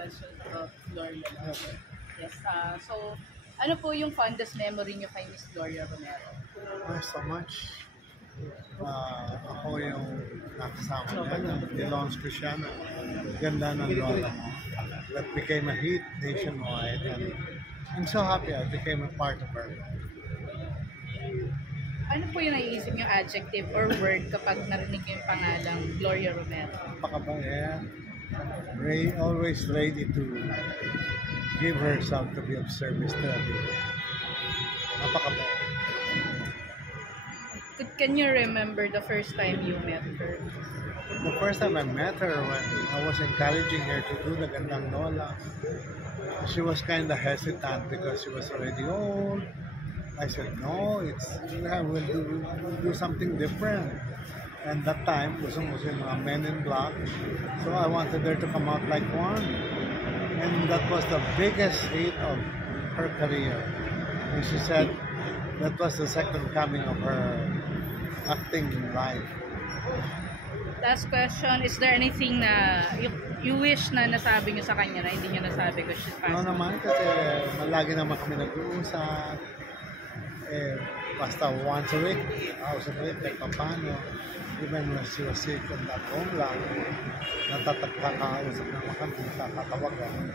fans of Gloria Romero. Yes, so ano po yung fondest memory niyo kay Miss Gloria Romero? So much. Ako yung nakasama niya ng Delons Cristiano. Ganda ng lola mo. That became a hit nationwide. And I'm so happy I became a part of her. Ano po yung naiisip yung adjective or word kapag narinig yung pangalang Gloria Romero? Napakabait. Always ready to give herself to be of service to everyone. Napakabait. Can you remember the first time you met her? The first time I met her, when I was encouraging her to do the Gandang Lola, she was kind of hesitant because she was already old. I said, no, we'll do something different. And that time, gusto yung mga Men in Black. So I wanted her to come out like one. And that was the biggest hit of her career. And she said that was the second coming of her acting life. Last question, is there anything na you wish na nasabi niyo sa kanya na hindi niyo nasabi ko she's passed? No naman, kasi lagi naman kami nag-uusap. Basta once a week, house a week, kahit paano. Even when she was sick and at home lang, nakakausap naman kami, nakakatawagan.